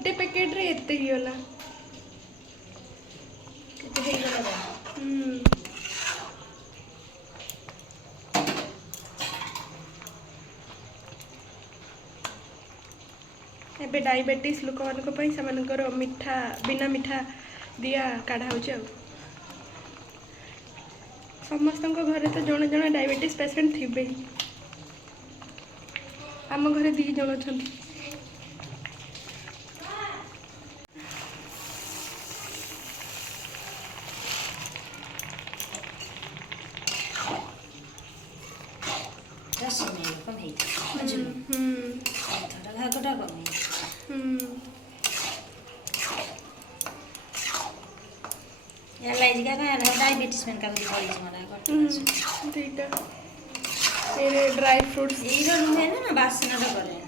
गोटे packet रे एते ही होला केते हे गला एबे डायबिटीज लोक मानक पई समानकर मिठा बिना मिठा दिया काढ़ा हो समस्त घरे तो जड़े जड़े डायबिटीज पेसेंट थे आम घरे 2 जन अच्छा कम है भागटा कम डायबिटीज में कम दुईटा ड्राई फ्रूट्स ये ना बासना करे